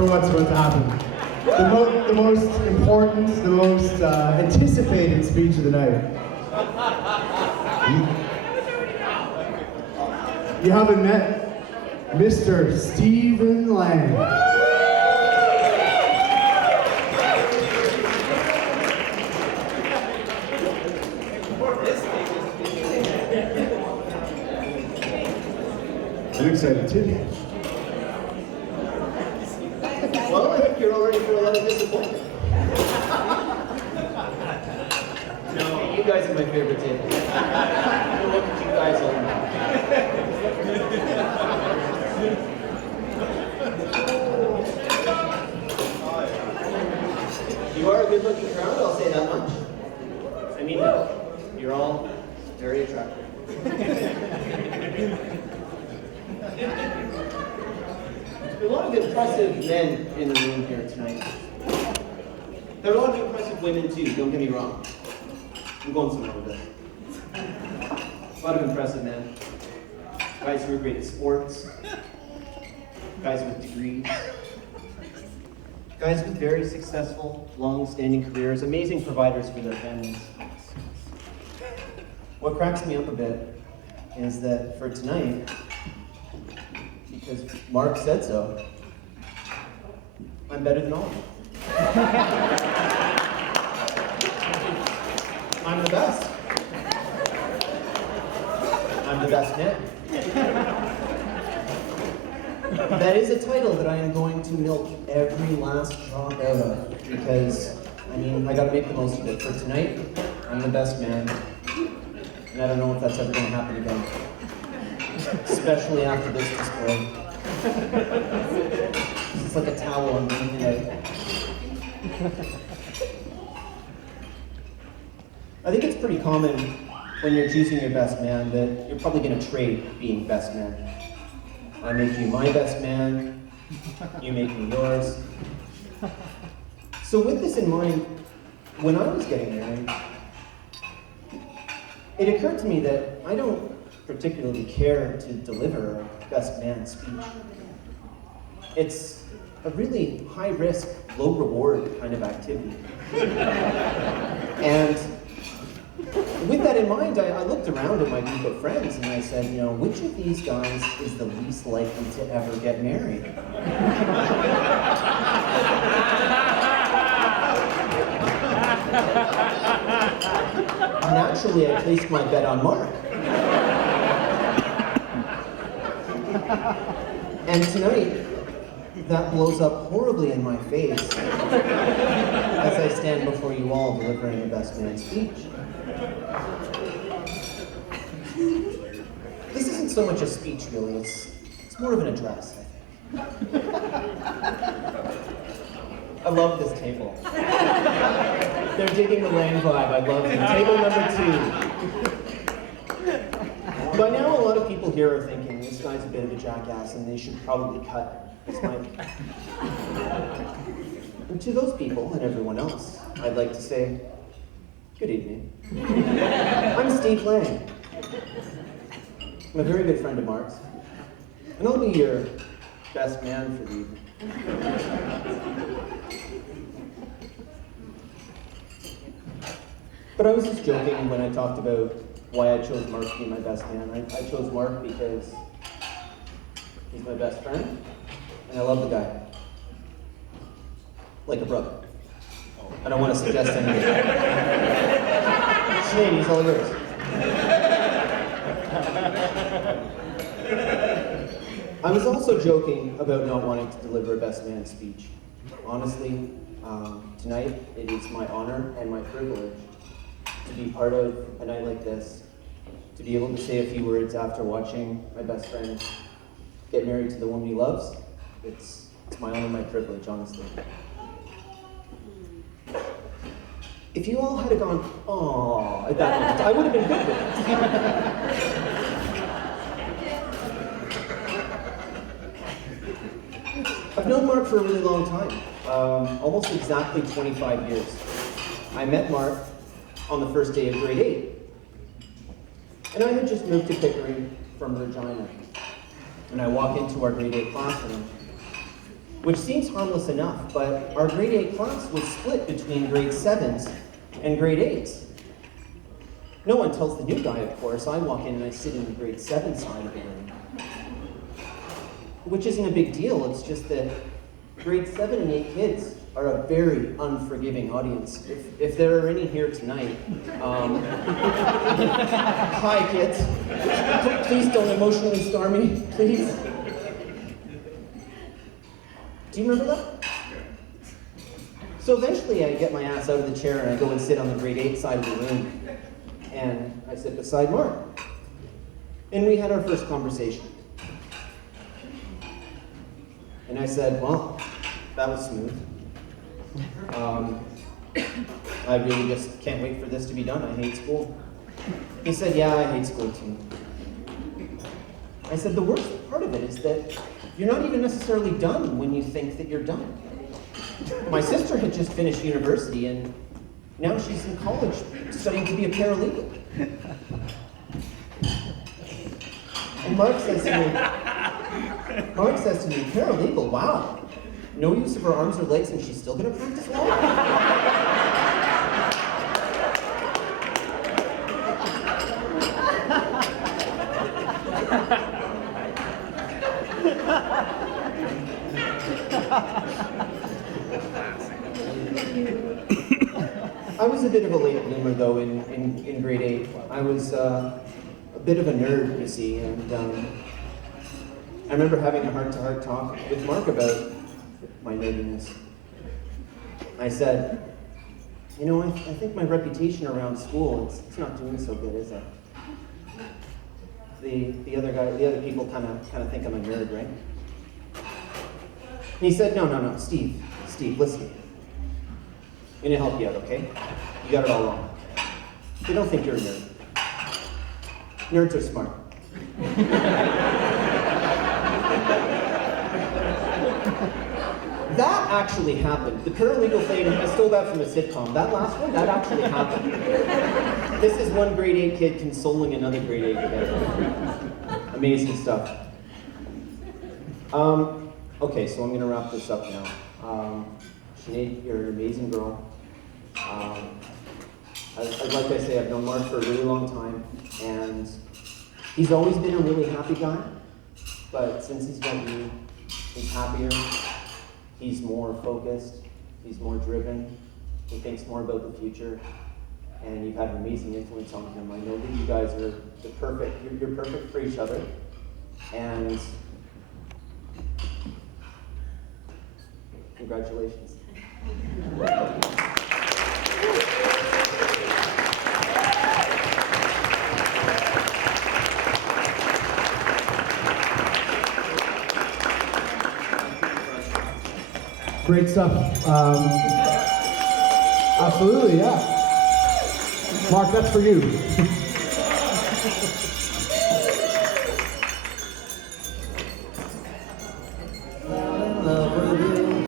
for what's about to happen. The most important, the most anticipated speech of the night. You haven't met Mr. Stephen Lang. I'm excited too. Well, I think you're all ready for a lot of disappointment. No, you guys are my favorite table. Look at you guys all. You are a good-looking crowd, I'll say that much. I mean, you're all very attractive. There are a lot of impressive men in the room here tonight. There are a lot of impressive women too, don't get me wrong. I'm going somewhere with this. A lot of impressive men. Guys who are great at sports. Guys with degrees. Guys with very successful, long-standing careers, amazing providers for their families. What cracks me up a bit is that for tonight, because Mark said so, I'm better than all of them. I'm the best. I'm the best man. That is a title that I am going to milk every last drop out of, because, I mean, I gotta make the most of it. For tonight, I'm the best man, and I don't know if that's ever gonna happen again. Especially after this display. It's like a towel I'm breathing out. I think it's pretty common when you're choosing your best man that you're probably going to trade being best man. I make you my best man, you make me yours. So with this in mind, when I was getting married, it occurred to me that I don't particularly care to deliver a best man speech. It's a really high-risk, low-reward kind of activity. And with that in mind, I looked around at my group of friends and I said, you know, which of these guys is the least likely to ever get married? Naturally, I placed my bet on Mark. And tonight, that blows up horribly in my face as I stand before you all delivering a best man speech. This isn't so much a speech, really. It's more of an address, I think. I love this table. They're digging the Lang vibe. I love it. Table number 2. By now, a lot of people here are thinking, this guy's a bit of a jackass and they should probably cut this mic. And to those people and everyone else, I'd like to say, good evening. I'm Steve Lang. I'm a very good friend of Mark's, and I'll be your best man for the evening. But I was just joking when I talked about why I chose Mark to be my best man. I chose Mark because he's my best friend, and I love the guy. Like a brother. I don't want to suggest anything. Sinead, he's all yours. I was also joking about not wanting to deliver a best man speech. Honestly, tonight it is my honor and my privilege to be part of a night like this, to be able to say a few words after watching my best friend get married to the woman he loves. It's my honor and my privilege, honestly. If you all had gone, "Aww," at that moment, I would have been good with it. I've known Mark for a really long time, almost exactly 25 years. I met Mark on the first day of grade 8. And I had just moved to Pickering from Regina. And I walk into our grade 8 classroom, which seems harmless enough, but our grade 8 class was split between grade 7s and grade 8s. No one tells the new guy, of course. I walk in and I sit in the grade 7 side of the room. Which isn't a big deal, it's just that grade 7 and 8 kids are a very unforgiving audience. If there are any here tonight, hi kids. Please don't emotionally scar me, please. Do you remember that? So eventually I get my ass out of the chair and I go and sit on the grade 8 side of the room. And I sit beside Mark. And we had our first conversation. And I said, well, that was smooth. I really just can't wait for this to be done. I hate school. He said, yeah, I hate school too. I said, the worst part of it is that you're not even necessarily done when you think that you're done. My sister had just finished university and now she's in college studying to be a paralegal. And Mark says to me, paralegal, wow. No use of her arms or legs and she's still gonna practice law? I was a bit of a late bloomer though in grade 8. I was a bit of a nerd, you see, and I remember having a heart-to-heart talk with Mark about my nerdiness. I said, you know, I think my reputation around school, it's not doing so good, is it? The other people kind of think I'm a nerd, right? And he said, no, Steve, listen. I'm gonna help you out, okay? You got it all wrong. They don't think you're a nerd. Nerds are smart. That actually happened. The paralegal thing, I stole that from a sitcom. That last one, that actually happened. This is one grade 8 kid consoling another grade 8 kid. Amazing stuff. Okay, so I'm gonna wrap this up now. Sinead, you're an amazing girl. Like I say, I've known Mark for a really long time, and he's always been a really happy guy, but since he's met you, he's happier, he's more focused, he's more driven, he thinks more about the future, and you've had an amazing influence on him. I know that you guys are you're perfect for each other, and congratulations. Great stuff. Absolutely, yeah. Mark, that's for you.